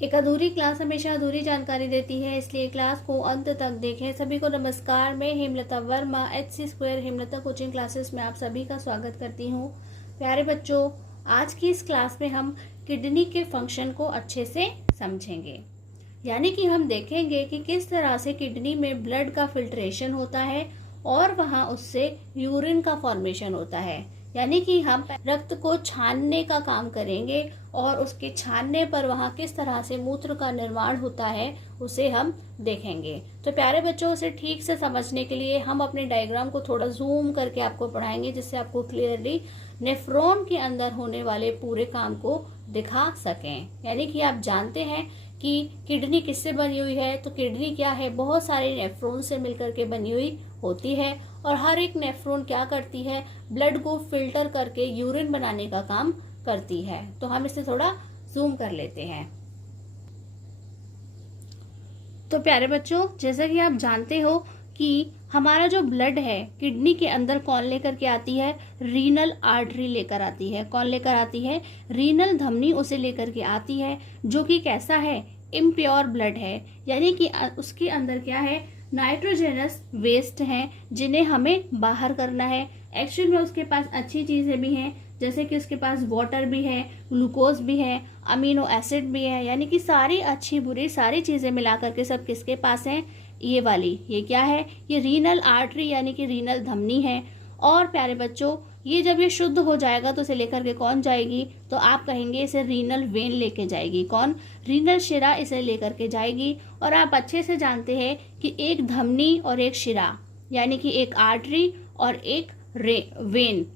एक अधूरी क्लास हमेशा अधूरी जानकारी देती है, इसलिए क्लास को अंत तक देखें। सभी को नमस्कार। मैं Hemlata Verma HC² Hemlata coaching classes में आप सभी का स्वागत करती हूँ। प्यारे बच्चों, आज की इस क्लास में हम किडनी के फंक्शन को अच्छे से समझेंगे। यानी कि हम देखेंगे कि किस तरह से किडनी में ब्लड का फिल्ट्रेशन होता है और वहाँ उससे यूरिन का फॉर्मेशन होता है। यानी कि हम रक्त को छानने का काम करेंगे और उसके छानने पर वहाँ किस तरह से मूत्र का निर्माण होता है उसे हम देखेंगे। तो प्यारे बच्चों, उसे ठीक से समझने के लिए हम अपने डायग्राम को थोड़ा जूम करके आपको पढ़ाएंगे, जिससे आपको क्लियरली नेफ्रॉन के अंदर होने वाले पूरे काम को दिखा सकें। यानी कि आप जानते हैं कि किडनी किससे बनी हुई है। तो किडनी क्या है, बहुत सारे नेफ्रॉन से मिलकर के बनी हुई होती है और हर एक नेफ्रॉन क्या करती है, ब्लड को फिल्टर करके यूरिन बनाने का काम करती है। तो हम इसे थोड़ा जूम कर लेते हैं। तो प्यारे बच्चों, जैसा कि आप जानते हो कि हमारा जो ब्लड है किडनी के अंदर कौन लेकर के आती है, रीनल आर्टरी लेकर आती है। कौन लेकर आती है, रीनल धमनी उसे लेकर के आती है, जो कि कैसा है, इम्प्योर ब्लड है। यानी कि उसके अंदर क्या है, नाइट्रोजेनस वेस्ट हैं जिन्हें हमें बाहर करना है। एक्चुअल में उसके पास अच्छी चीजें भी हैं, जैसे कि उसके पास वाटर भी है, ग्लूकोज भी है, अमीनो एसिड भी है। यानी कि सारी अच्छी बुरी सारी चीजें मिला करके सब किसके पास है, ये वाली, ये क्या है, ये रीनल आर्टरी यानी कि रीनल धमनी है। और प्यारे बच्चों, ये जब ये शुद्ध हो जाएगा तो इसे लेकर के कौन जाएगी, तो आप कहेंगे इसे रीनल वेन लेके जाएगी। कौन, रीनल शिरा इसे लेकर के जाएगी। और आप अच्छे से जानते हैं कि एक धमनी और एक शिरा, यानी कि एक आर्टरी और एक वेन,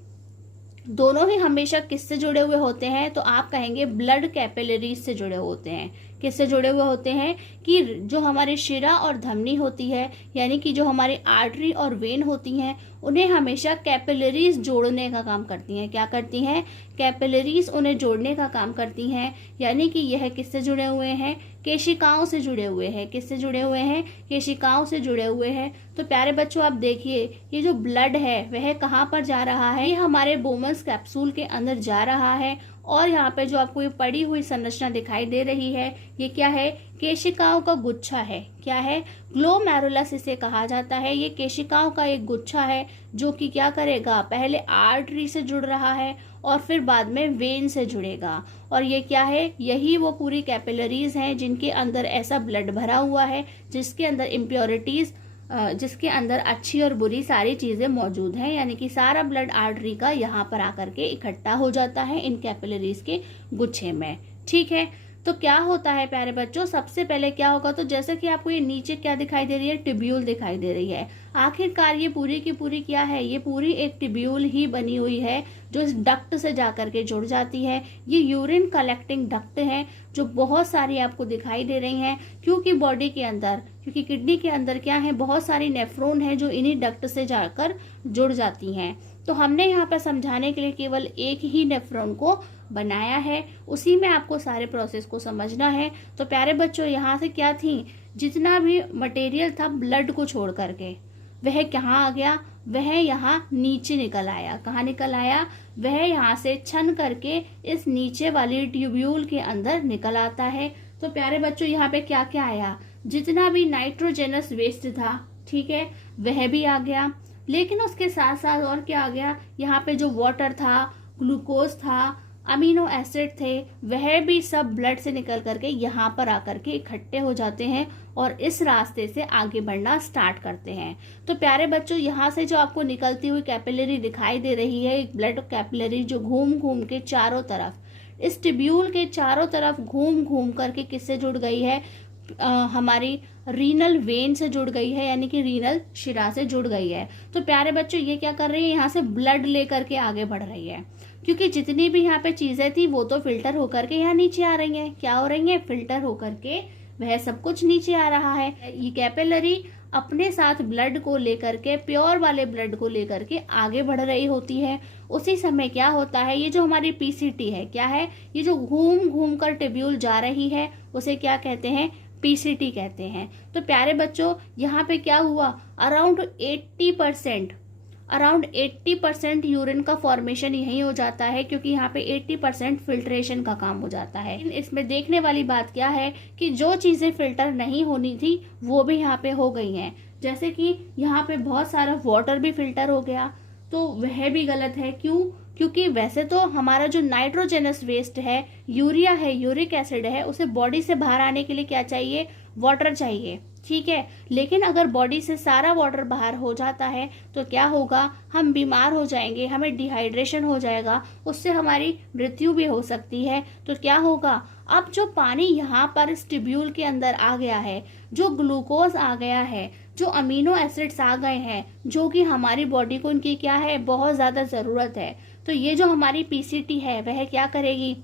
दोनों ही हमेशा किससे जुड़े हुए होते हैं, तो आप कहेंगे ब्लड कैपिलरीज से जुड़े होते हैं। किससे जुड़े हुए होते हैं, कि जो हमारी शिरा और धमनी होती है, यानी कि जो हमारी आर्टरी और वेन होती हैं, उन्हें हमेशा कैपिलरीज जोड़ने का काम करती हैं। क्या करती हैं, कैपिलरीज उन्हें जोड़ने का काम करती हैं। यानी कि यह किससे जुड़े हुए हैं, केशिकाओं से जुड़े हुए हैं। किससे जुड़े हुए हैं, केशिकाओं से जुड़े हुए हैं। तो प्यारे बच्चों, आप देखिए ये जो ब्लड है वह कहाँ पर जा रहा है, ये हमारे बोमन्स कैप्सूल के अंदर जा रहा है। और यहाँ पे जो आपको ये पड़ी हुई संरचना दिखाई दे रही है, ये क्या है, केशिकाओं का गुच्छा है। क्या है, ग्लोमेरुलस इसे कहा जाता है। ये केशिकाओं का एक गुच्छा है जो कि क्या करेगा, पहले आर्टरी से जुड़ रहा है और फिर बाद में वेन से जुड़ेगा। और ये क्या है, यही वो पूरी कैपिलरीज हैं जिनके अंदर ऐसा ब्लड भरा हुआ है, जिसके अंदर इम्प्योरिटीज, जिसके अंदर अच्छी और बुरी सारी चीजें मौजूद हैं। यानी कि सारा ब्लड आर्टरी का यहाँ पर आकर के इकट्ठा हो जाता है इन कैपिलरीज के गुच्छे में। ठीक है, तो क्या होता है प्यारे बच्चों, सबसे पहले क्या होगा, तो जैसे कि आपको ये नीचे क्या दिखाई दे रही है, ट्यूब्यूल दिखाई दे रही है। आखिरकार ये पूरी की पूरी क्या है, ये पूरी एक ट्यूब्यूल ही बनी हुई है जो इस डक्ट से जाकर के जुड़ जाती है। ये यूरिन कलेक्टिंग डक्ट है जो बहुत सारी आपको दिखाई दे रही हैं, क्योंकि बॉडी के अंदर, क्योंकि किडनी के अंदर क्या है, बहुत सारी नेफ्रॉन है जो इन्हीं डक्ट से जाकर जुड़ जाती हैं। तो हमने यहाँ पर समझाने के लिए केवल एक ही नेफ्रॉन को बनाया है, उसी में आपको सारे प्रोसेस को समझना है। तो प्यारे बच्चों, यहाँ से क्या थी, जितना भी मटेरियल था ब्लड को छोड़ करके वह कहाँ आ गया, वह यहाँ नीचे निकल आया। कहाँ निकल आया, वह यहाँ से छन करके इस नीचे वाली ट्यूब्यूल के अंदर निकल आता है। तो प्यारे बच्चों, यहाँ पे क्या क्या आया, जितना भी नाइट्रोजेनस वेस्ट था, ठीक है, वह भी आ गया। लेकिन उसके साथ साथ और क्या आ गया, यहाँ पे जो वाटर था, ग्लूकोज था, अमीनो एसिड थे, वह भी सब ब्लड से निकल करके यहाँ पर आकर के इकट्ठे हो जाते हैं और इस रास्ते से आगे बढ़ना स्टार्ट करते हैं। तो प्यारे बच्चों, यहाँ से जो आपको निकलती हुई कैपिलरी दिखाई दे रही है, एक ब्लड कैपिलरी जो घूम घूम के चारों तरफ, इस ट्यूब्यूल के चारों तरफ घूम घूम करके किससे जुड़ गई है, हमारी रीनल वेन से जुड़ गई है, यानी कि रीनल शिरा से जुड़ गई है। तो प्यारे बच्चों, ये क्या कर रही है, यहाँ से ब्लड लेकर के आगे बढ़ रही है, क्योंकि जितनी भी यहाँ पे चीजें थी वो तो फिल्टर होकर के यहाँ नीचे आ रही हैं। क्या हो रही हैं, फिल्टर होकर के वह सब कुछ नीचे आ रहा है। ये कैपिलरी अपने साथ ब्लड को लेकर के, प्योर वाले ब्लड को लेकर के आगे बढ़ रही होती है। उसी समय क्या होता है, ये जो हमारी पीसीटी है, क्या है, ये जो घूम घूम कर ट्यूब्यूल जा रही है उसे क्या कहते हैं, पीसीटी कहते हैं। तो प्यारे बच्चों, यहाँ पे क्या हुआ, अराउंड 80% अराउंड 80% यूरिन का फॉर्मेशन यहीं हो जाता है, क्योंकि यहाँ पे 80% फिल्ट्रेशन का काम हो जाता है। इसमें देखने वाली बात क्या है कि जो चीज़ें फिल्टर नहीं होनी थी वो भी यहाँ पे हो गई हैं। जैसे कि यहाँ पे बहुत सारा वाटर भी फिल्टर हो गया, तो वह भी गलत है। क्यों? क्योंकि वैसे तो हमारा जो नाइट्रोजेनस वेस्ट है, यूरिया है, यूरिक एसिड है, उसे बॉडी से बाहर आने के लिए क्या चाहिए? वाटर चाहिए, ठीक है। लेकिन अगर बॉडी से सारा वाटर बाहर हो जाता है तो क्या होगा? हम बीमार हो जाएंगे, हमें डिहाइड्रेशन हो जाएगा, उससे हमारी मृत्यु भी हो सकती है। तो क्या होगा? अब जो पानी यहाँ पर इस ट्यूब्यूल के अंदर आ गया है, जो ग्लूकोज आ गया है, जो अमीनो एसिड्स आ गए हैं, जो कि हमारी बॉडी को इनकी क्या है? बहुत ज़्यादा ज़रूरत है। तो ये जो हमारी पीसीटी है वह क्या करेगी?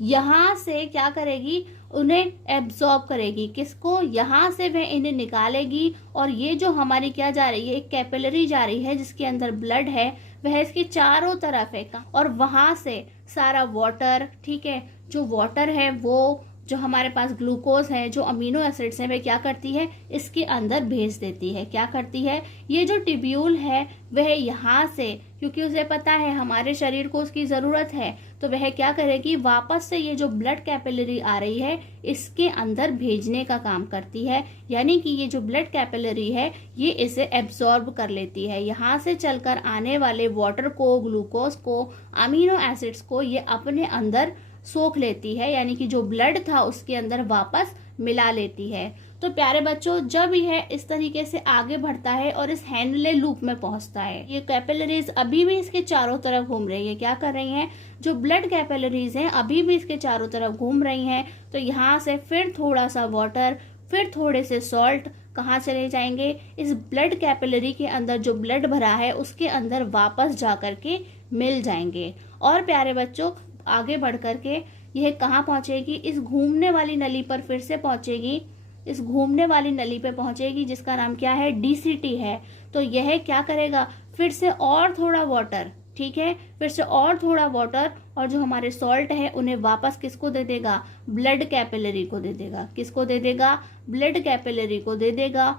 यहाँ से क्या करेगी? उन्हें एब्जॉर्ब करेगी। किसको? यहाँ से वह इन्हें निकालेगी, और ये जो हमारी क्या जा रही है? एक कैपिलरी जा रही है जिसके अंदर ब्लड है, वह इसके चारों तरफ है, और वहां से सारा वाटर, ठीक है, जो वाटर है वो जो हमारे पास ग्लूकोज है, जो अमीनो एसिड्स हैं, वे क्या करती है? इसके अंदर भेज देती है। क्या करती है? ये जो ट्यूब्यूल है वह यहाँ से, क्योंकि उसे पता है हमारे शरीर को उसकी ज़रूरत है, तो वह क्या करेगी? वापस से ये जो ब्लड कैपिलरी आ रही है इसके अंदर भेजने का काम करती है। यानी कि ये जो ब्लड कैपिलरी है ये इसे एब्जॉर्ब कर लेती है। यहाँ से चलकर आने वाले वाटर को, ग्लूकोज को, अमीनो एसिड्स को ये अपने अंदर सोख लेती है, यानी कि जो ब्लड था उसके अंदर वापस मिला लेती है। तो प्यारे बच्चों, जब यह इस तरीके से आगे बढ़ता है और इस हैंडले लूप में पहुंचता है, ये कैपिलरीज अभी भी इसके चारों तरफ घूम रही है। क्या कर रही हैं? जो ब्लड कैपिलरीज हैं अभी भी इसके चारों तरफ घूम रही हैं। तो यहाँ से फिर थोड़ा सा वाटर, फिर थोड़े से सॉल्ट कहाँ चले जाएंगे? इस ब्लड कैपिलरी के अंदर जो ब्लड भरा है उसके अंदर वापस जा करके मिल जाएंगे। और प्यारे बच्चों, आगे बढ़ करके यह कहाँ पहुंचेगी? इस घूमने वाली नली पर फिर से पहुंचेगी। इस घूमने वाली नली पे पहुंचेगी जिसका नाम क्या है? डीसीटी है। तो यह क्या करेगा? फिर से और थोड़ा वाटर, ठीक है, फिर से और थोड़ा वाटर, और जो हमारे सॉल्ट है उन्हें वापस किसको दे देगा? ब्लड कैपिलरी को दे देगा। किसको दे देगा? ब्लड कैपिलरी को दे देगा।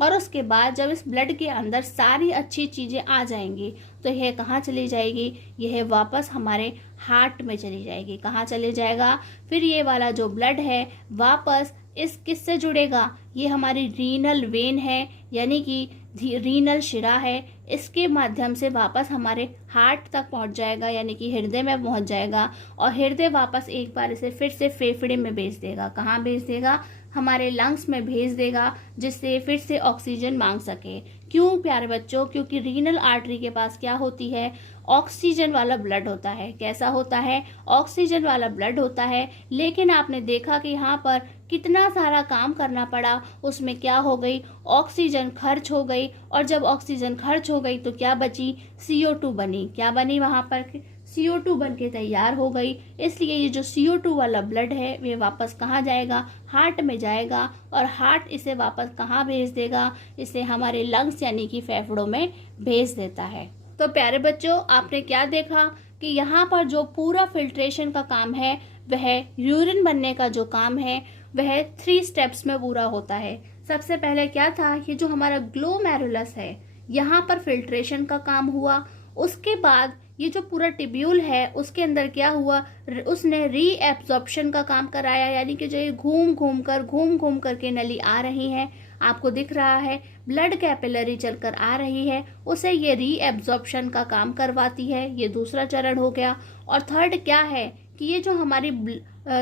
और उसके बाद जब इस ब्लड के अंदर सारी अच्छी चीजें आ जाएंगी तो यह कहाँ चली जाएगी? यह वापस हमारे हार्ट में चली जाएगी। कहाँ चले जाएगा? फिर ये वाला जो ब्लड है वापस इस किससे जुड़ेगा? ये हमारी रीनल वेन है, यानी कि रीनल शिरा है, इसके माध्यम से वापस हमारे हार्ट तक पहुंच जाएगा, यानी कि हृदय में पहुंच जाएगा। और हृदय वापस एक बार इसे फिर से फेफड़े में भेज देगा। कहाँ भेज देगा? हमारे लंग्स में भेज देगा, जिससे फिर से ऑक्सीजन मांग सके। क्यों प्यारे बच्चों? क्योंकि रीनल आर्टरी के पास क्या होती है? ऑक्सीजन वाला ब्लड होता है। कैसा होता है? ऑक्सीजन वाला ब्लड होता है। लेकिन आपने देखा कि यहाँ पर कितना सारा काम करना पड़ा, उसमें क्या हो गई? ऑक्सीजन खर्च हो गई, और जब ऑक्सीजन खर्च हो गई तो क्या बची? CO2 बनी। क्या बनी? वहां पर CO2 बन के तैयार हो गई। इसलिए ये जो CO2 वाला ब्लड है वे वापस कहाँ जाएगा? हार्ट में जाएगा, और हार्ट इसे वापस कहाँ भेज देगा? इसे हमारे लंग्स यानी कि फेफड़ों में भेज देता है। तो प्यारे बच्चों, आपने क्या देखा कि यहाँ पर जो पूरा फिल्ट्रेशन का काम है, वह यूरिन बनने का जो काम है वह 3 स्टेप्स में पूरा होता है। सबसे पहले क्या था? ये जो हमारा ग्लोमेरुलस है यहाँ पर फिल्ट्रेशन का काम हुआ। उसके बाद ये जो पूरा ट्यूब्यूल है उसके अंदर क्या हुआ? उसने रीएब्जॉर्प्शन का काम कराया, यानी कि जो ये घूम घूम कर के नली आ रही है, आपको दिख रहा है ब्लड कैपिलरी चलकर आ रही है, उसे ये रीएब्जॉर्प्शन का काम करवाती है। ये दूसरा चरण हो गया। और थर्ड क्या है कि ये जो हमारी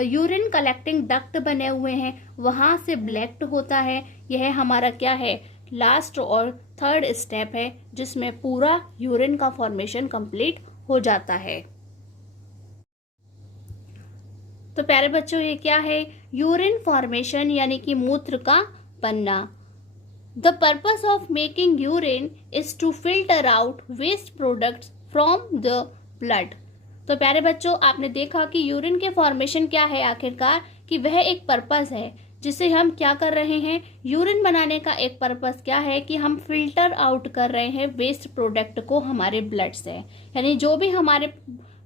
यूरिन कलेक्टिंग डक्ट बने हुए हैं वहां से ब्लैक्ट होता है। यह हमारा क्या है? लास्ट और थर्ड स्टेप है, जिसमें पूरा यूरिन का फॉर्मेशन कंप्लीट हो जाता है। तो प्यारे बच्चों, ये क्या है? यूरिन फॉर्मेशन यानी कि मूत्र का बनना। The purpose of making urine is to filter out waste products from the blood. तो प्यारे बच्चों, आपने देखा कि यूरिन के फॉर्मेशन क्या है आखिरकार, कि वह एक पर्पस है जिसे हम क्या कर रहे हैं? यूरिन बनाने का एक पर्पस क्या है कि हम फिल्टर आउट कर रहे हैं वेस्ट प्रोडक्ट को हमारे ब्लड से। यानी जो भी हमारे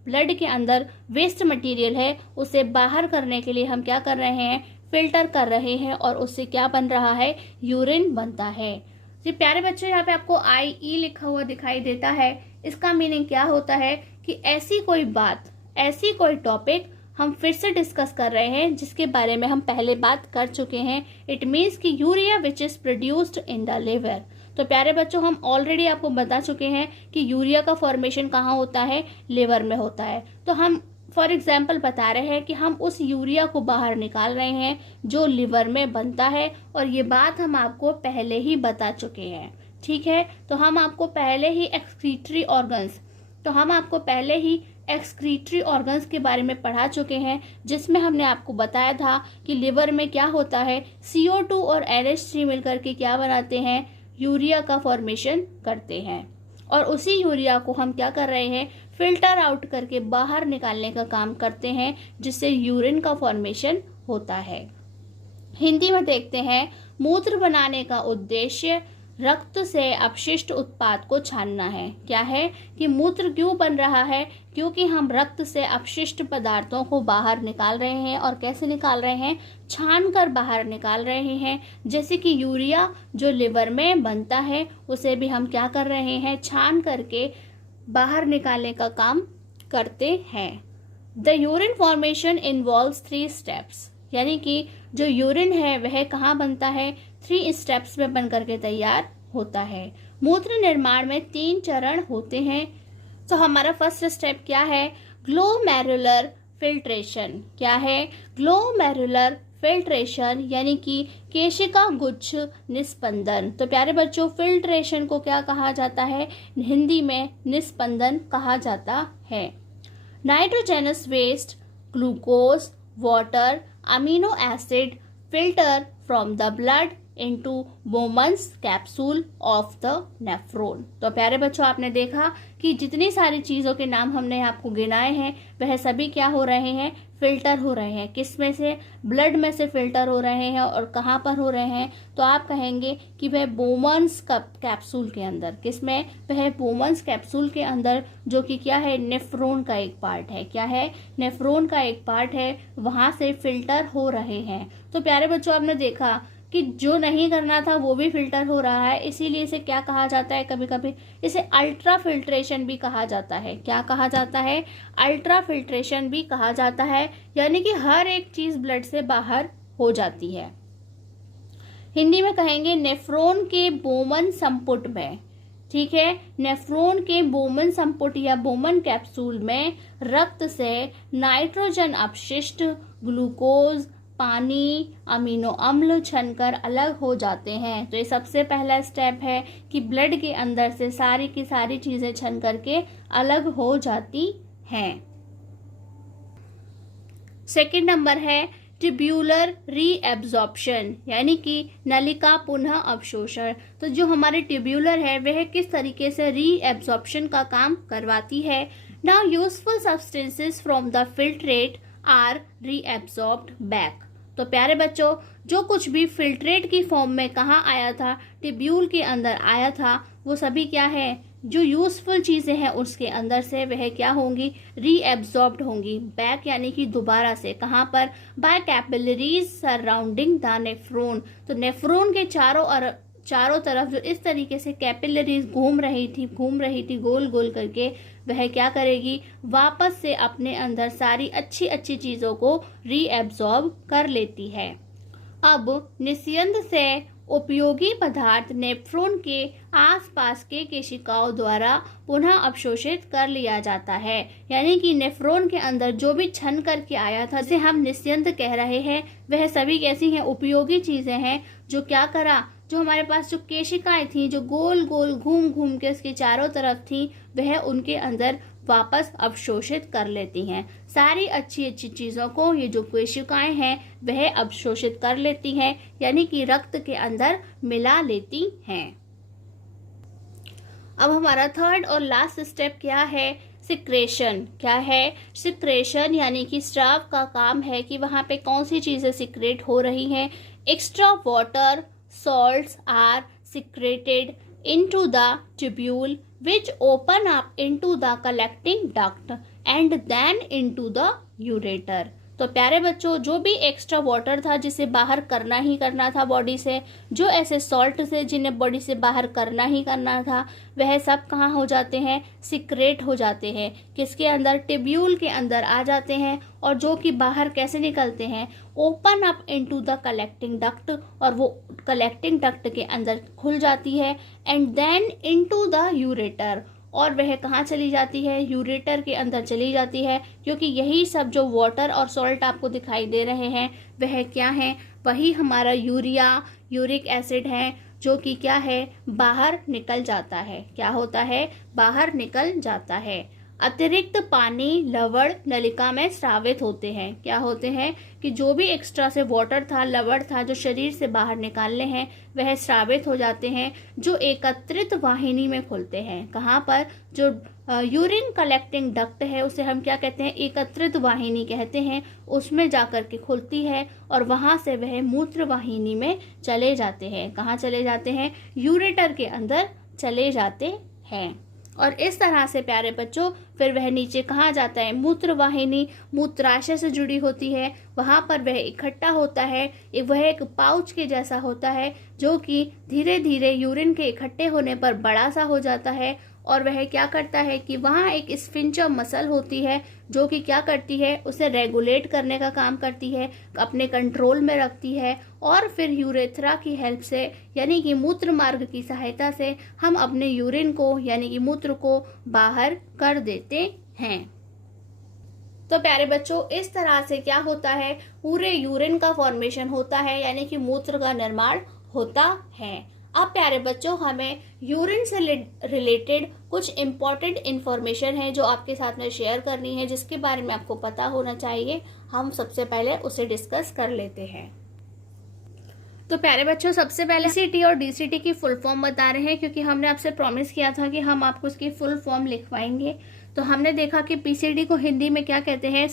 ब्लड के अंदर वेस्ट मटेरियल है उसे बाहर करने के लिए हम क्या कर रहे हैं? फिल्टर कर रहे हैं, और उससे क्या बन रहा है? यूरिन बनता है। जी प्यारे बच्चों, यहाँ पे आपको IE लिखा हुआ दिखाई देता है। इसका मीनिंग क्या होता है कि ऐसी कोई बात, ऐसी कोई टॉपिक हम फिर से डिस्कस कर रहे हैं जिसके बारे में हम पहले बात कर चुके हैं। इट मीन्स कि urea which is produced in the liver. तो प्यारे बच्चों, हम ऑलरेडी आपको बता चुके हैं कि यूरिया का फॉर्मेशन कहाँ होता है, लिवर में होता है। तो हम फॉर एग्जाम्पल बता रहे हैं कि हम उस यूरिया को बाहर निकाल रहे हैं जो लिवर में बनता है, और ये बात हम आपको पहले ही बता चुके हैं। ठीक है, तो हम आपको पहले ही एक्सक्रीटरी ऑर्गन्स के बारे में पढ़ा चुके हैं, जिसमें हमने आपको बताया था कि लिवर में क्या होता है, CO2 और NH3 मिलकर के क्या बनाते हैं, यूरिया का फॉर्मेशन करते हैं। और उसी यूरिया को हम क्या कर रहे हैं, फिल्टर आउट करके बाहर निकालने का काम करते हैं, जिससे यूरिन का फॉर्मेशन होता है। हिंदी में देखते हैं, मूत्र बनाने का उद्देश्य रक्त से अपशिष्ट उत्पाद को छानना है। क्या है कि मूत्र क्यों बन रहा है, क्योंकि हम रक्त से अपशिष्ट पदार्थों को बाहर निकाल रहे हैं। और कैसे निकाल रहे हैं, छान कर बाहर निकाल रहे हैं। जैसे कि यूरिया जो लिवर में बनता है, उसे भी हम क्या कर रहे हैं, छान करके बाहर निकालने का काम करते हैं। The urine formation involves 3 steps, यानी कि जो यूरिन है वह कहाँ बनता है, 3 स्टेप्स में बन करके तैयार होता है। मूत्र निर्माण में 3 चरण होते हैं। तो हमारा फर्स्ट स्टेप क्या है, ग्लोमेरुलर फिल्ट्रेशन। क्या है, ग्लोमेरुलर फिल्ट्रेशन, यानी कि केशिका गुच्छ निस्पंदन। तो प्यारे बच्चों, फिल्ट्रेशन को क्या कहा जाता है, हिंदी में निस्पंदन कहा जाता है। Nitrogenous waste, glucose, water, amino acid filter from the blood into Bowman's capsule of the nephron. तो प्यारे बच्चों, आपने देखा कि जितनी सारी चीज़ों के नाम हमने आपको गिनाए हैं वह सभी क्या हो रहे हैं, फिल्टर हो रहे हैं। किस में से, ब्लड में से फिल्टर हो रहे हैं। और कहाँ पर हो रहे हैं, तो आप कहेंगे कि वह बोमन्स कैप्सूल के अंदर। किस में, वह बोमन्स कैप्सूल के अंदर, जो कि क्या है, नेफ्रॉन का एक पार्ट है। क्या है, नेफ्रॉन का एक पार्ट है, वहां से फिल्टर हो रहे हैं। तो प्यारे बच्चों, आपने देखा कि जो नहीं करना था वो भी फिल्टर हो रहा है। इसीलिए इसे क्या कहा जाता है, कभी कभी इसे अल्ट्रा फिल्ट्रेशन भी कहा जाता है। क्या कहा जाता है, अल्ट्रा फिल्ट्रेशन भी कहा जाता है, यानी कि हर एक चीज ब्लड से बाहर हो जाती है। हिंदी में कहेंगे नेफ्रॉन के बोमन संपुट में। ठीक है, नेफ्रॉन के बोमन संपुट या बोमन कैप्सूल में रक्त से नाइट्रोजन अपशिष्ट, ग्लूकोज, पानी, अमीनो अम्ल छनकर अलग हो जाते हैं। तो ये सबसे पहला स्टेप है कि ब्लड के अंदर से सारी की सारी चीजें छन करके अलग हो जाती हैं। सेकंड नंबर है ट्यूब्यूलर रीएब्जॉर्प्शन, यानी कि नलिका पुनः अवशोषण। तो जो हमारे ट्यूब्यूलर है वह किस तरीके से रीएब्जॉर्प्शन का काम करवाती है। Now useful substances from the filtrate are reabsorbed back. तो प्यारे बच्चों, जो कुछ भी फिल्ट्रेट की फॉर्म में कहाँ आया था, ट्यूब्यूल के अंदर आया था, वो सभी क्या है, जो यूजफुल चीजें हैं उसके अंदर से वह क्या होंगी, रीएब्सॉर्ब्ड होंगी बैक, यानी कि दोबारा से। कहाँ पर, by capillaries surrounding the nephron. तो नेफ्रॉन के चारों तरफ जो इस तरीके से कैपिलरीज घूम रही थी गोल गोल करके, वह क्या करेगी, वापस से अपने अंदर सारी अच्छी अच्छी चीजों को रीएब्सॉर्ब कर लेती है। अब निस्यंद से उपयोगी पदार्थ नेफ्रॉन के आसपास के केशिकाओं द्वारा पुनः अवशोषित कर लिया जाता है, यानी कि नेफ्रॉन के अंदर जो भी छन करके आया था, जिसे हम निस्यंद कह रहे हैं, वह सभी कैसी हैं, उपयोगी चीजें हैं। जो क्या करा, जो हमारे पास जो केशिकाएं थी, जो गोल गोल घूम घूम के उसके चारों तरफ थी, वह उनके अंदर वापस अवशोषित कर लेती हैं। सारी अच्छी अच्छी चीजों को ये जो कोशिकाएं हैं वह अवशोषित कर लेती हैं, यानी कि रक्त के अंदर मिला लेती हैं। अब हमारा थर्ड और लास्ट स्टेप क्या है, सिक्रेशन। क्या है, सिक्रेशन यानी कि स्राव का काम है कि वहां पे कौन सी चीजें सिक्रेट हो रही हैं। Extra water salts are secreted into the tubule which open up into the collecting duct and then into the ureter। तो प्यारे बच्चों, जो भी एक्स्ट्रा वाटर था जिसे बाहर करना ही करना था बॉडी से, जो ऐसे सॉल्ट से जिन्हें बॉडी से बाहर करना ही करना था, वह सब कहाँ हो जाते हैं, सिक्रेट हो जाते हैं। किसके अंदर, टिब्यूल के अंदर आ जाते हैं। और जो कि बाहर कैसे निकलते हैं, open up into the collecting duct, और वो कलेक्टिंग डक्ट के अंदर खुल जाती है। And then into the ureter, और वह कहाँ चली जाती है, यूरेटर के अंदर चली जाती है। क्योंकि यही सब जो वाटर और सॉल्ट आपको दिखाई दे रहे हैं वह क्या है, वही हमारा यूरिया, यूरिक एसिड है, जो कि क्या है, बाहर निकल जाता है। क्या होता है, बाहर निकल जाता है। अतिरिक्त पानी लवण नलिका में स्रावित होते हैं। क्या होते हैं कि जो भी एक्स्ट्रा से वाटर था, लवण था, जो शरीर से बाहर निकालने हैं, वह स्रावित हो जाते हैं, जो एकत्रित वाहिनी में खुलते हैं। कहाँ पर, जो यूरिन कलेक्टिंग डक्ट है उसे हम क्या कहते हैं, एकत्रित वाहिनी कहते हैं। उसमें जाकर के खुलती है और वहां से वह मूत्र वाहिनी में चले जाते हैं। कहाँ चले जाते हैं, यूरेटर के अंदर चले जाते हैं। और इस तरह से प्यारे बच्चों फिर वह नीचे कहाँ जाता है, मूत्र वाहिनी मूत्राशय से जुड़ी होती है, वहाँ पर वह इकट्ठा होता है। वह एक पाउच के जैसा होता है, जो कि धीरे धीरे यूरिन के इकट्ठे होने पर बड़ा सा हो जाता है। और वह क्या करता है कि वहाँ एक स्फिंक्टर मसल होती है, जो कि क्या करती है, उसे रेगुलेट करने का काम करती है, अपने कंट्रोल में रखती है। और फिर यूरेथ्रा की हेल्प से, यानी कि मूत्र मार्ग की सहायता से, हम अपने यूरिन को यानी कि मूत्र को बाहर कर देते हैं। तो प्यारे बच्चों, इस तरह से क्या होता है, पूरे यूरिन का फॉर्मेशन होता है, यानी कि मूत्र का निर्माण होता है। अब प्यारे बच्चों, हमें यूरिन से रिलेटेड कुछ इम्पॉर्टेंट इन्फॉर्मेशन है जो आपके साथ में शेयर करनी है, जिसके बारे में आपको पता होना चाहिए। हम सबसे पहले उसे डिस्कस कर लेते हैं। तो प्यारे बच्चों, सबसे पहले सीटी और डीसीटी की फुल फॉर्म बता रहे हैं, क्योंकि हमने आपसे प्रॉमिस किया था कि हम आपको इसकी फुल फॉर्म लिखवाएंगे। तो हमने देखा कि पीसीडी को हिंदी में क्या कहते हैं,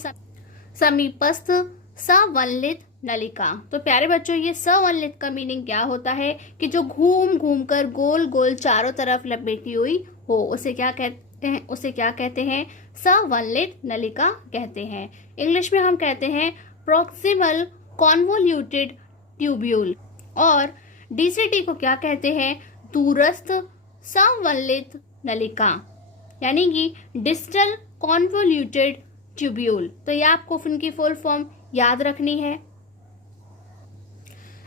समीपस्थ सवनलित नलिका। तो प्यारे बच्चों, ये सवनलित का मीनिंग क्या होता है कि जो घूम घूम कर गोल गोल चारों तरफ लपेटी हुई हो, उसे क्या कहते हैं, उसे क्या कहते हैं, सवनलित नलिका कहते हैं। इंग्लिश में हम कहते हैं प्रॉक्सिमल कॉन्वोल्यूटेड ट्यूब्यूल। और डीसीटी को क्या कहते हैं, दूरस्थ सवनलित नलिका, यानी कि डिस्टल कॉन्वोल्यूटेड ट्यूब्यूल। तो ये आपको इनकी फुल फॉर्म याद रखनी है।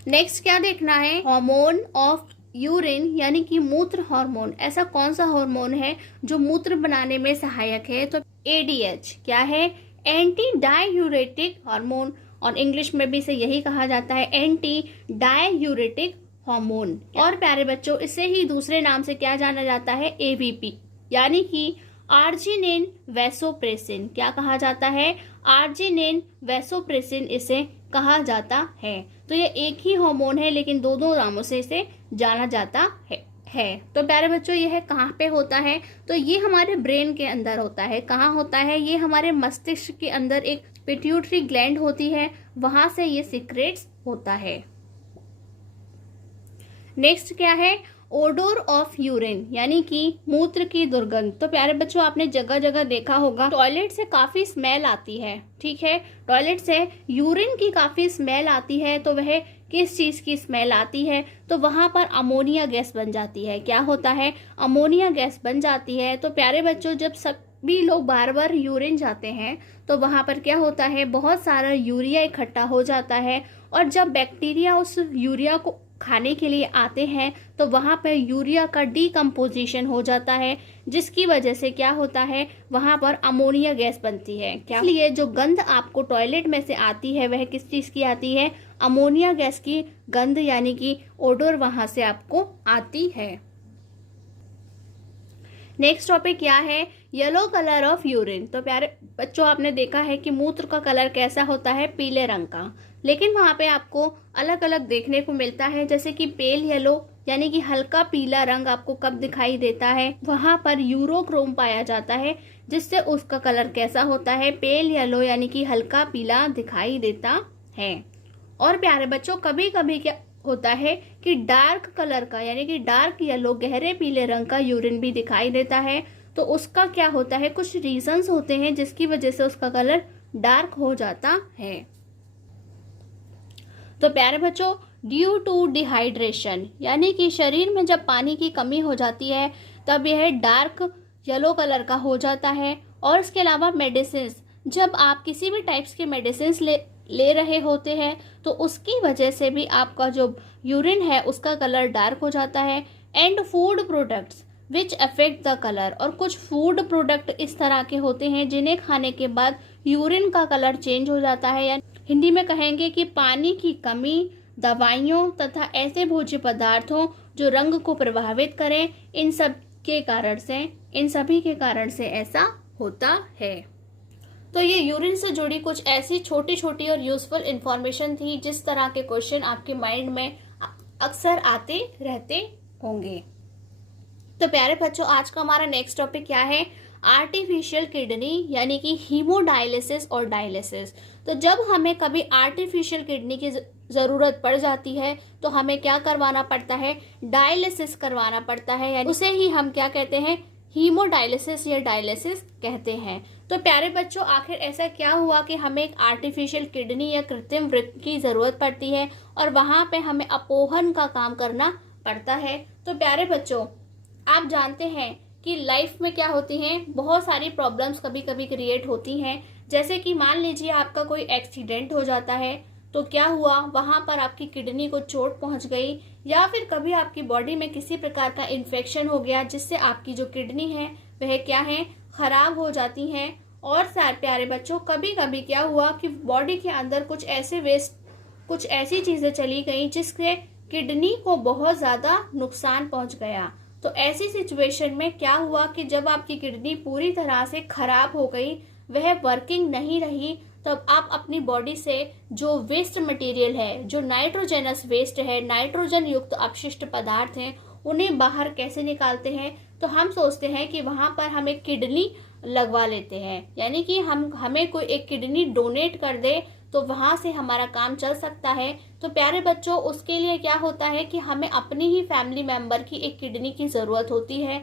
नेक्स्ट क्या देखना है, हार्मोन ऑफ यूरिन, यानी कि मूत्र हार्मोन। ऐसा कौन सा हार्मोन है जो मूत्र बनाने में सहायक है, तो एडीएच क्या है, एंटी डायूरेटिक हार्मोन, और इंग्लिश में भी इसे यही कहा जाता है, एंटी डायूरेटिक हार्मोन। और प्यारे बच्चों, इसे ही दूसरे नाम से क्या जाना जाता है, एबीपी, यानी कि आर्जिनिन वैसोप्रेसिन। क्या कहा जाता है, आर्जिनिन वैसोप्रेसिन इसे कहा जाता है। तो ये एक ही हार्मोन है, लेकिन दो दो नामों से इसे जाना जाता है। तो प्यारे बच्चों, यह कहाँ पे होता है, तो ये हमारे ब्रेन के अंदर होता है। कहाँ होता है, ये हमारे मस्तिष्क के अंदर एक पिट्यूटरी ग्लैंड होती है, वहां से ये सीक्रेट्स होता है। नेक्स्ट क्या है, ओडोर ऑफ यूरिन, यानी कि मूत्र की दुर्गंध। तो प्यारे बच्चों, आपने जगह जगह देखा होगा टॉयलेट से काफी स्मेल आती है, ठीक है, टॉयलेट से यूरिन की काफी स्मेल आती है। तो वह किस चीज की स्मेल आती है, तो वहां पर अमोनिया गैस बन जाती है। क्या होता है, अमोनिया गैस बन जाती है। तो प्यारे बच्चों, जब सभी लोग बार बार यूरिन जाते हैं तो वहां पर क्या होता है, बहुत सारा यूरिया इकट्ठा हो जाता है। और जब बैक्टीरिया उस यूरिया को खाने के लिए आते हैं तो वहां पर यूरिया का डीकम्पोजिशन हो जाता है, जिसकी वजह से क्या होता है, वहां पर अमोनिया गैस बनती है। क्या, इसलिए जो गंध आपको टॉयलेट में से आती है वह किस चीज की आती है, अमोनिया गैस की गंध, यानी कि ओडोर वहां से आपको आती है। नेक्स्ट टॉपिक क्या है, येलो कलर ऑफ यूरिन। तो प्यारे बच्चों, आपने देखा है कि मूत्र का कलर कैसा होता है, पीले रंग का, लेकिन वहां पे आपको अलग अलग देखने को मिलता है, जैसे कि पेल येलो, यानी कि हल्का पीला रंग आपको कब दिखाई देता है, वहां पर यूरोक्रोम पाया जाता है, जिससे उसका कलर कैसा होता है, पेल येलो, यानी कि हल्का पीला दिखाई देता है। और प्यारे बच्चों, कभी कभी क्या होता है कि डार्क कलर का, यानी कि डार्क येलो, गहरे पीले रंग का यूरिन भी दिखाई देता है। तो उसका क्या होता है, कुछ रीजंस होते हैं जिसकी वजह से उसका कलर डार्क हो जाता है। तो प्यारे बच्चों, ड्यू टू डिहाइड्रेशन यानी कि शरीर में जब पानी की कमी हो जाती है तब यह डार्क येलो कलर का हो जाता है। और इसके अलावा मेडिसिन, जब आप किसी भी टाइप्स के मेडिसिन ले रहे होते हैं तो उसकी वजह से भी आपका जो यूरिन है उसका कलर डार्क हो जाता है। And food products which affect the colour, और कुछ फूड प्रोडक्ट इस तरह के होते हैं जिन्हें खाने के बाद यूरिन का कलर चेंज हो जाता है, या हिंदी में कहेंगे कि पानी की कमी, दवाइयों तथा ऐसे भोज्य पदार्थों जो रंग को प्रभावित करें, इन सभी के कारण से ऐसा होता है। तो ये यूरिन से जुड़ी कुछ ऐसी छोटी छोटी और यूजफुल इंफॉर्मेशन थी जिस तरह के क्वेश्चन आपके माइंड में अक्सर आते रहते होंगे। तो प्यारे बच्चों, आज का हमारा नेक्स्ट टॉपिक क्या है? आर्टिफिशियल किडनी यानी कि हीमोडायलिसिस और डायलिसिस। तो जब हमें कभी आर्टिफिशियल किडनी की ज़रूरत पड़ जाती है तो हमें क्या करवाना पड़ता है? डायलिसिस करवाना पड़ता है, यानी उसे ही हम क्या कहते हैं? हीमोडायलिसिस या डायलिसिस कहते हैं। तो प्यारे बच्चों, आखिर ऐसा क्या हुआ कि हमें एक आर्टिफिशियल किडनी या कृत्रिम वृक्क की ज़रूरत पड़ती है और वहाँ पे हमें अपोहन का काम करना पड़ता है? तो प्यारे बच्चों, आप जानते हैं कि लाइफ में क्या होती हैं, बहुत सारी प्रॉब्लम्स कभी कभी क्रिएट होती हैं। जैसे कि मान लीजिए आपका कोई एक्सीडेंट हो जाता है तो क्या हुआ, वहाँ पर आपकी किडनी को चोट पहुँच गई, या फिर कभी आपकी बॉडी में किसी प्रकार का इन्फेक्शन हो गया जिससे आपकी जो किडनी है वह क्या है, खराब हो जाती हैं। और सारे प्यारे बच्चों, कभी कभी क्या हुआ कि बॉडी के अंदर कुछ ऐसी चीज़ें चली गई जिससे किडनी को बहुत ज़्यादा नुकसान पहुँच गया। तो ऐसी सिचुएशन में क्या हुआ कि जब आपकी किडनी पूरी तरह से खराब हो गई, वह वर्किंग नहीं रही, तब आप अपनी बॉडी से जो वेस्ट मटेरियल है, जो नाइट्रोजनस वेस्ट है, नाइट्रोजन युक्त अपशिष्ट पदार्थ हैं, उन्हें बाहर कैसे निकालते हैं? तो हम सोचते हैं कि वहाँ पर हम एक किडनी लगवा लेते हैं, यानी कि हमें कोई एक किडनी डोनेट कर दे तो वहाँ से हमारा काम चल सकता है। तो प्यारे बच्चों, उसके लिए क्या होता है कि हमें अपनी ही फैमिली मेंबर की एक किडनी की ज़रूरत होती है,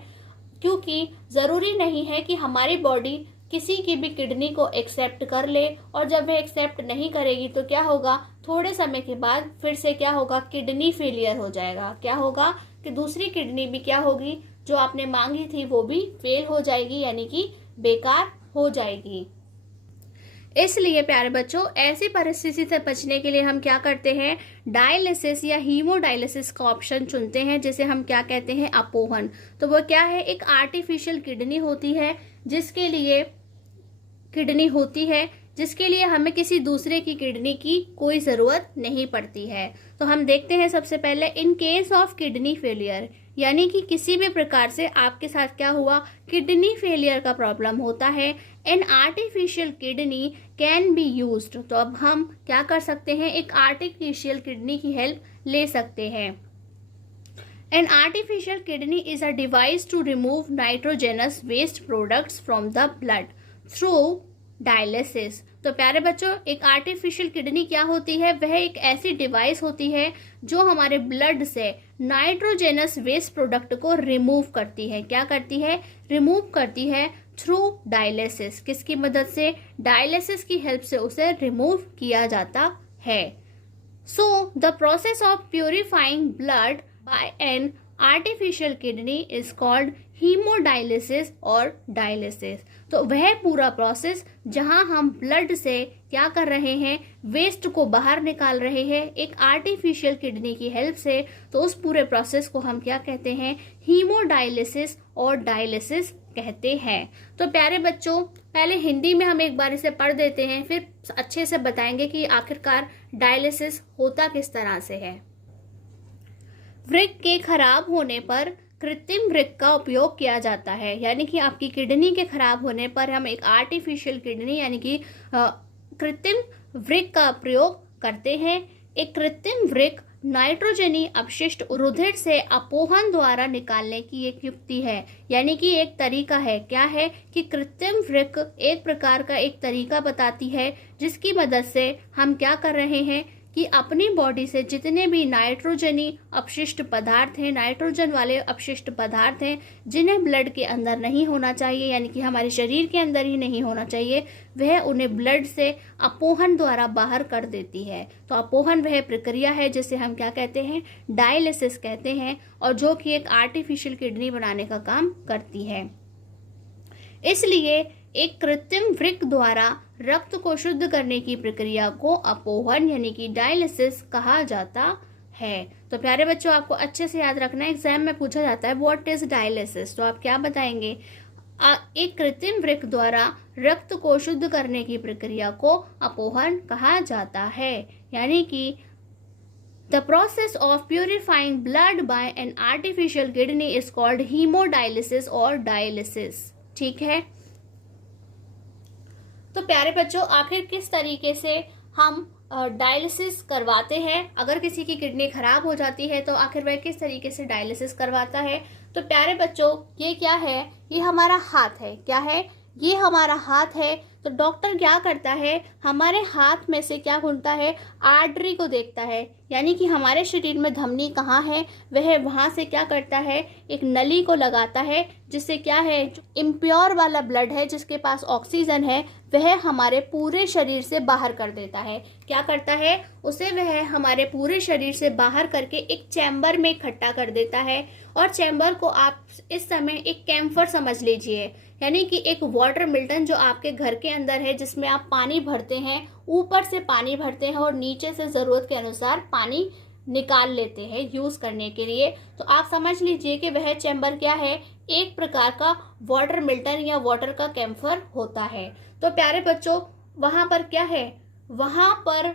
क्योंकि ज़रूरी नहीं है कि हमारी बॉडी किसी की भी किडनी को एक्सेप्ट कर ले, और जब वह एक्सेप्ट नहीं करेगी तो क्या होगा, थोड़े समय के बाद फिर से क्या होगा, किडनी फेलियर हो जाएगा। क्या होगा कि दूसरी किडनी भी क्या होगी, जो आपने मांगी थी वो भी फेल हो जाएगी, यानी कि बेकार हो जाएगी। इसलिए प्यारे बच्चों, ऐसी परिस्थिति से बचने के लिए हम क्या करते हैं? डायलिसिस या हीमोडायलिसिस का ऑप्शन चुनते हैं, जिसे हम क्या कहते हैं? अपोहन। तो वो क्या है? एक आर्टिफिशियल किडनी होती है जिसके लिए हमें किसी दूसरे की किडनी की कोई ज़रूरत नहीं पड़ती है। तो हम देखते हैं सबसे पहले, in case of kidney failure, यानी कि किसी भी प्रकार से आपके साथ क्या हुआ, किडनी फेलियर का प्रॉब्लम होता है, N artificial kidney can be used. तो अब हम क्या कर सकते हैं? एक आर्टिफिशियल किडनी की हेल्प ले सकते हैं। An artificial kidney is a device to remove nitrogenous waste products from the blood through dialysis. तो प्यारे बच्चों, एक आर्टिफिशियल किडनी क्या होती है? वह एक ऐसी डिवाइस होती है जो हमारे ब्लड से नाइट्रोजनस वेस्ट प्रोडक्ट को रिमूव करती है। क्या करती है? रिमूव करती है थ्रू डायलिसिस। किसकी मदद से? डायलिसिस की हेल्प से उसे रिमूव किया जाता है। So the process of purifying blood bye N artificial kidney is called haemodialysis और डायलिसिस। तो वह पूरा प्रोसेस जहां हम ब्लड से क्या कर रहे हैं, वेस्ट को बाहर निकाल रहे हैं एक आर्टिफिशियल किडनी की हेल्प से, तो उस पूरे प्रोसेस को हम क्या कहते हैं? हीमोडायलिसिस और डायलिसिस कहते हैं। तो प्यारे बच्चों, पहले हिंदी में हम एक बार इसे पढ़ देते हैं, फिर अच्छे से बताएंगे कि आखिरकार डायलिसिस होता किस तरह से है। वृक्क के खराब होने पर कृत्रिम वृक्क का उपयोग किया जाता है, यानी कि आपकी किडनी के खराब होने पर हम एक आर्टिफिशियल किडनी यानी कि कृत्रिम वृक्क का प्रयोग करते हैं। एक कृत्रिम वृक्क नाइट्रोजनी अपशिष्ट रुधिर से अपोहन द्वारा निकालने की एक युक्ति है, यानी कि एक तरीका है। क्या है कि कृत्रिम वृक्क एक प्रकार का एक तरीका बताती है जिसकी मदद से हम क्या कर रहे हैं कि अपनी बॉडी से जितने भी नाइट्रोजनी अपशिष्ट पदार्थ हैं, नाइट्रोजन वाले अपशिष्ट पदार्थ हैं जिन्हें ब्लड के अंदर नहीं होना चाहिए, यानी कि हमारे शरीर के अंदर ही नहीं होना चाहिए, वह उन्हें ब्लड से अपोहन द्वारा बाहर कर देती है। तो अपोहन वह प्रक्रिया है जिसे हम क्या कहते हैं, डायलिसिस कहते हैं, और जो कि एक आर्टिफिशियल किडनी बनाने का काम करती है। इसलिए एक कृत्रिम वृक्क द्वारा रक्त को शुद्ध करने की प्रक्रिया को अपोहन यानी कि डायलिसिस कहा जाता है। तो प्यारे बच्चों, आपको अच्छे से याद रखना है, एग्जाम में पूछा जाता है व्हाट इज डायलिसिस, तो आप क्या बताएंगे? एक कृत्रिम वृक्क द्वारा रक्त को शुद्ध करने की प्रक्रिया को अपोहन कहा जाता है, यानी कि the process of purifying blood bye N artificial kidney is called haemodialysis और डायलिसिस। ठीक है, तो प्यारे बच्चों, आखिर किस तरीके से हम डायलिसिस करवाते हैं? अगर किसी की किडनी खराब हो जाती है तो आखिर वह किस तरीके से डायलिसिस करवाता है? तो प्यारे बच्चों, ये क्या है? ये हमारा हाथ है। क्या है? ये हमारा हाथ है। तो डॉक्टर क्या करता है, हमारे हाथ में से क्या ढूंढता है, आर्टरी को देखता है, यानी कि हमारे शरीर में धमनी कहाँ है, वह वहाँ से क्या करता है, एक नली को लगाता है, जिससे क्या है, इम्प्योर वाला ब्लड है जिसके पास ऑक्सीजन है, वह हमारे पूरे शरीर से बाहर कर देता है। क्या करता है, उसे वह हमारे पूरे शरीर से बाहर करके एक चैम्बर में इकट्ठा कर देता है। और चैम्बर को आप इस समय एक कैम्फर समझ लीजिए, यानी कि एक वाटर मिल्टन जो आपके घर के अंदर है, जिसमें आप पानी भरते हैं, ऊपर से पानी भरते हैं और नीचे से ज़रूरत के अनुसार पानी निकाल लेते हैं यूज़ करने के लिए। तो आप समझ लीजिए कि वह चैम्बर क्या है, एक प्रकार का वाटर मिल्टन या वाटर का कैम्फर होता है। तो प्यारे बच्चों, वहाँ पर क्या है, वहाँ पर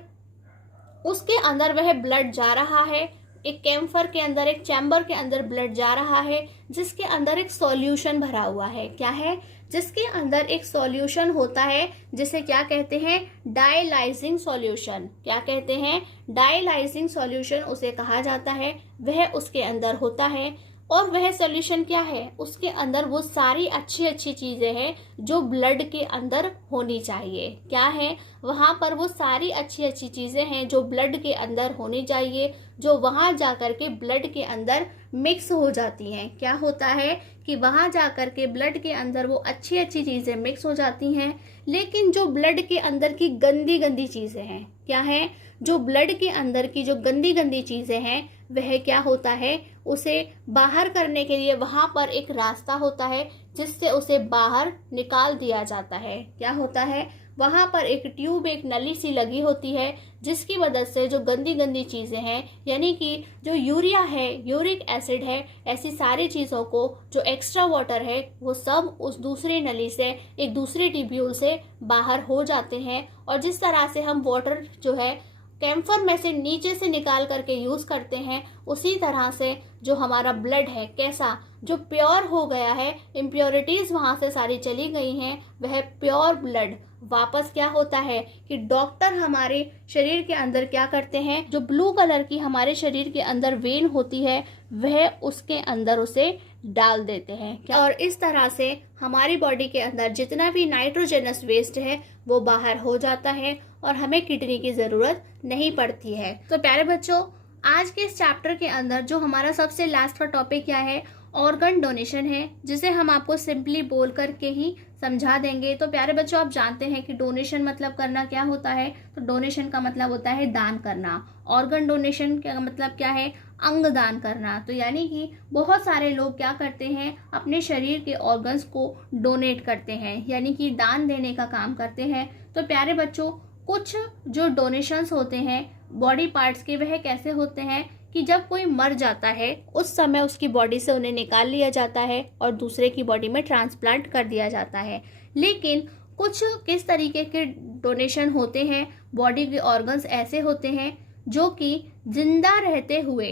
उसके अंदर वह ब्लड जा रहा है, एक कैम्फर के अंदर, एक चैम्बर के अंदर ब्लड जा रहा है, जिसके अंदर एक सॉल्यूशन भरा हुआ है। क्या है? जिसके अंदर एक सॉल्यूशन होता है, जिसे क्या कहते हैं, डायलाइजिंग सॉल्यूशन। क्या कहते हैं? डायलाइजिंग सॉल्यूशन उसे कहा जाता है। वह उसके अंदर होता है, और वह सॉल्यूशन क्या है, उसके अंदर वो सारी अच्छी अच्छी चीजें हैं जो ब्लड के अंदर होनी चाहिए। क्या है? वहाँ पर वो सारी अच्छी अच्छी चीजें हैं जो ब्लड के अंदर होनी चाहिए, जो वहाँ जाकर के ब्लड के अंदर मिक्स हो जाती हैं। क्या होता है कि वहाँ जाकर के ब्लड के अंदर वो अच्छी अच्छी चीजें मिक्स हो जाती हैं, लेकिन जो ब्लड के अंदर की गंदी गंदी चीजें हैं, क्या है, जो ब्लड के अंदर की जो गंदी गंदी चीजें हैं, वह क्या होता है, उसे बाहर करने के लिए वहाँ पर एक रास्ता होता है जिससे उसे बाहर निकाल दिया जाता है। क्या होता है, वहाँ पर एक ट्यूब, एक नली सी लगी होती है, जिसकी मदद से जो गंदी गंदी चीज़ें हैं, यानी कि जो यूरिया है, यूरिक एसिड है, ऐसी सारी चीज़ों को, जो एक्स्ट्रा वाटर है, वो सब उस दूसरी नली से, एक दूसरे ट्यूब्यूल से बाहर हो जाते हैं। और जिस तरह से हम वाटर जो है कैम्फर में से नीचे से निकाल करके यूज़ करते हैं, उसी तरह से जो हमारा ब्लड है, कैसा, जो प्योर हो गया है, इम्प्योरिटीज़ वहाँ से सारी चली गई हैं, वह प्योर ब्लड वापस क्या होता है कि डॉक्टर हमारे शरीर के अंदर क्या करते हैं, जो ब्लू कलर की हमारे शरीर के अंदर वेन होती है, वह उसके अंदर उसे डाल देते हैं। और इस तरह से हमारी बॉडी के अंदर जितना भी नाइट्रोजनस वेस्ट है वो बाहर हो जाता है और हमें किडनी की ज़रूरत नहीं पड़ती है। तो प्यारे बच्चों, आज के इस चैप्टर के अंदर जो हमारा सबसे लास्ट का टॉपिक क्या है, ऑर्गन डोनेशन है, जिसे हम आपको सिंपली बोल करके ही समझा देंगे। तो प्यारे बच्चों, आप जानते हैं कि डोनेशन मतलब करना क्या होता है। तो डोनेशन का मतलब होता है दान करना। ऑर्गन डोनेशन का मतलब क्या है, अंग दान करना। तो यानी कि बहुत सारे लोग क्या करते हैं, अपने शरीर के ऑर्गन्स को डोनेट करते हैं, यानी कि दान देने का काम करते हैं। तो प्यारे बच्चों, कुछ जो डोनेशंस होते हैं बॉडी पार्ट्स के, वह कैसे होते हैं कि जब कोई मर जाता है उस समय उसकी बॉडी से उन्हें निकाल लिया जाता है और दूसरे की बॉडी में ट्रांसप्लांट कर दिया जाता है। लेकिन कुछ किस तरीके के डोनेशन होते हैं, बॉडी के ऑर्गन्स ऐसे होते हैं जो कि जिंदा रहते हुए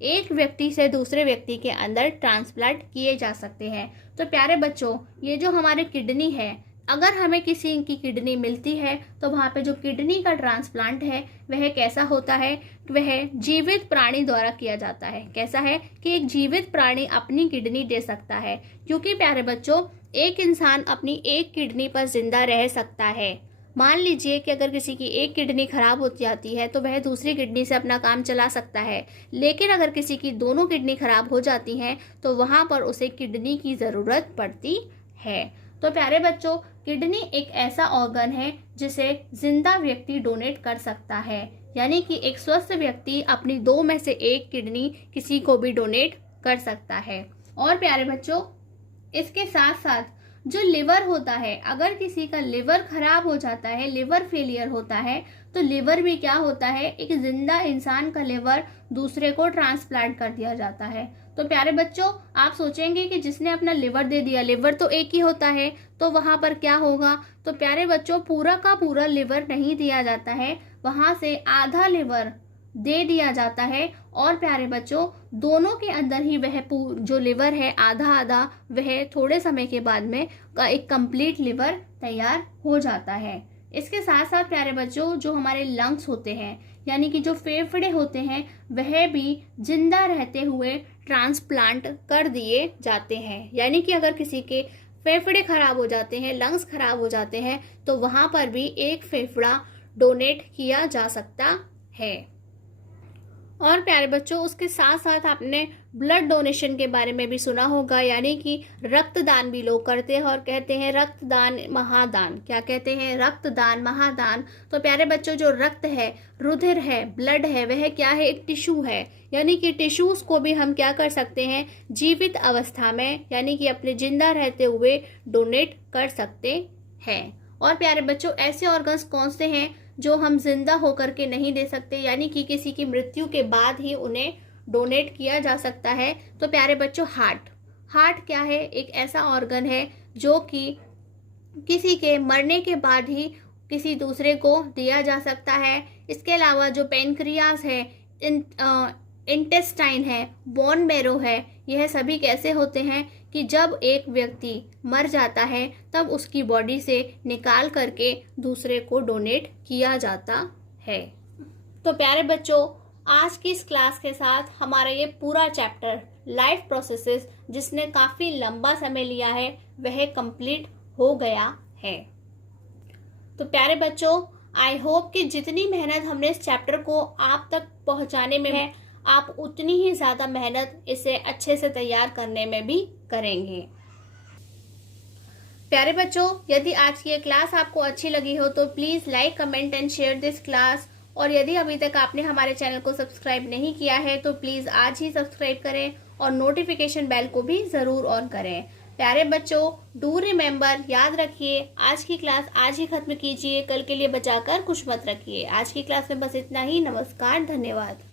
एक व्यक्ति से दूसरे व्यक्ति के अंदर ट्रांसप्लांट किए जा सकते हैं। तो प्यारे बच्चों, ये जो हमारे किडनी है, अगर हमें किसी की किडनी मिलती है तो वहाँ पे जो किडनी का ट्रांसप्लांट है वह कैसा होता है, वह जीवित प्राणी द्वारा किया जाता है। कैसा है कि एक जीवित प्राणी अपनी किडनी दे सकता है, क्योंकि प्यारे बच्चों, एक इंसान अपनी एक किडनी पर जिंदा रह सकता है। मान लीजिए कि अगर किसी की एक किडनी खराब हो जाती है तो वह दूसरी किडनी से अपना काम चला सकता है, लेकिन अगर किसी की दोनों किडनी खराब हो जाती हैं तो वहाँ पर उसे किडनी की ज़रूरत पड़ती है। तो प्यारे बच्चों, किडनी एक ऐसा ऑर्गन है जिसे जिंदा व्यक्ति डोनेट कर सकता है, यानी कि एक स्वस्थ व्यक्ति अपनी 2 में से 1 किडनी किसी को भी डोनेट कर सकता है। और प्यारे बच्चों, इसके साथ साथ जो लिवर होता है, अगर किसी का लिवर खराब हो जाता है, लिवर फेलियर होता है, तो लिवर भी क्या होता है, एक जिंदा इंसान का लिवर दूसरे को ट्रांसप्लांट कर दिया जाता है। तो प्यारे बच्चों, आप सोचेंगे कि जिसने अपना लिवर दे दिया, लिवर तो एक ही होता है, तो वहां पर क्या होगा। तो प्यारे बच्चों, पूरा का पूरा लिवर नहीं दिया जाता है, वहां से आधा लिवर दे दिया जाता है। और प्यारे बच्चों, दोनों के अंदर ही वह जो लिवर है आधा आधा, वह थोड़े समय के बाद में एक कंप्लीट लिवर तैयार हो जाता है। इसके साथ साथ प्यारे बच्चों, जो हमारे लंग्स होते हैं, यानी कि जो फेफड़े होते हैं, वह भी जिंदा रहते हुए ट्रांसप्लांट कर दिए जाते हैं। यानी कि अगर किसी के फेफड़े खराब हो जाते हैं, लंग्स खराब हो जाते हैं, तो वहां पर भी एक फेफड़ा डोनेट किया जा सकता है। और प्यारे बच्चों, उसके साथ साथ आपने ब्लड डोनेशन के बारे में भी सुना होगा, यानी कि रक्तदान भी लोग करते हैं और कहते हैं रक्तदान महादान। क्या कहते हैं? रक्तदान महादान। तो प्यारे बच्चों, जो रक्त है, रुधिर है, ब्लड है, वह क्या है? एक टिश्यू है, यानी कि टिश्यूज को भी हम क्या कर सकते हैं? जीवित अवस्था में, यानी कि अपने जिंदा रहते हुए डोनेट कर सकते हैं। और प्यारे बच्चों, ऐसे ऑर्गन्स कौन से हैं जो हम जिंदा होकर के नहीं दे सकते, यानी कि किसी की मृत्यु के बाद ही उन्हें डोनेट किया जा सकता है? तो प्यारे बच्चों, हार्ट क्या है? एक ऐसा ऑर्गन है जो कि किसी के मरने के बाद ही किसी दूसरे को दिया जा सकता है। इसके अलावा जो पेनक्रियास है, इंटेस्टाइन है, बोन मैरो है, यह सभी कैसे होते हैं कि जब एक व्यक्ति मर जाता है तब उसकी बॉडी से निकाल करके दूसरे को डोनेट किया जाता है। तो प्यारे बच्चों, आज की इस क्लास के साथ हमारा ये पूरा चैप्टर लाइफ प्रोसेसेस, जिसने काफ़ी लंबा समय लिया है, वह कंप्लीट हो गया है। तो प्यारे बच्चों, आई होप कि जितनी मेहनत हमने इस चैप्टर को आप तक पहुंचाने में है, आप उतनी ही ज़्यादा मेहनत इसे अच्छे से तैयार करने में भी करेंगे। प्यारे बच्चों, यदि आज की ये क्लास आपको अच्छी लगी हो तो please like, comment and share this class. और यदि अभी तक आपने हमारे चैनल को सब्सक्राइब नहीं किया है तो प्लीज़ आज ही सब्सक्राइब करें और नोटिफिकेशन बेल को भी ज़रूर ऑन करें। प्यारे बच्चों, डू रिमेंबर, याद रखिए, आज की क्लास आज ही खत्म कीजिए, कल के लिए बचाकर कुछ मत रखिए। आज की क्लास में बस इतना ही। नमस्कार, धन्यवाद।